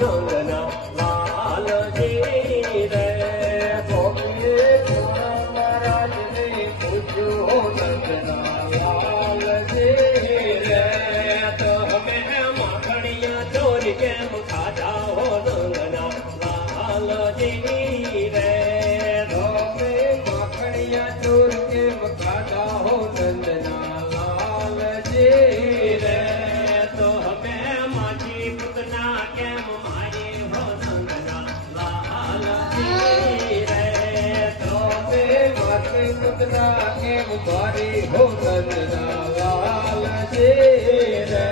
નંદના લાલજી રે મહારાજને પૂછ્યું નંદના લાલજી રે તો અમે માખણિયા ચોરી કેમ ખાધા હો નંદના લાલજી રે તમે માખણિયા ચોર કેમ ખાધા હો નંદના લાલજી રે તો અમે માછી પૂતના કેમ મારી હો નંદના લાલજી રે તમે માથે મુકના કેમ મારી હો નંદના લાલજી રે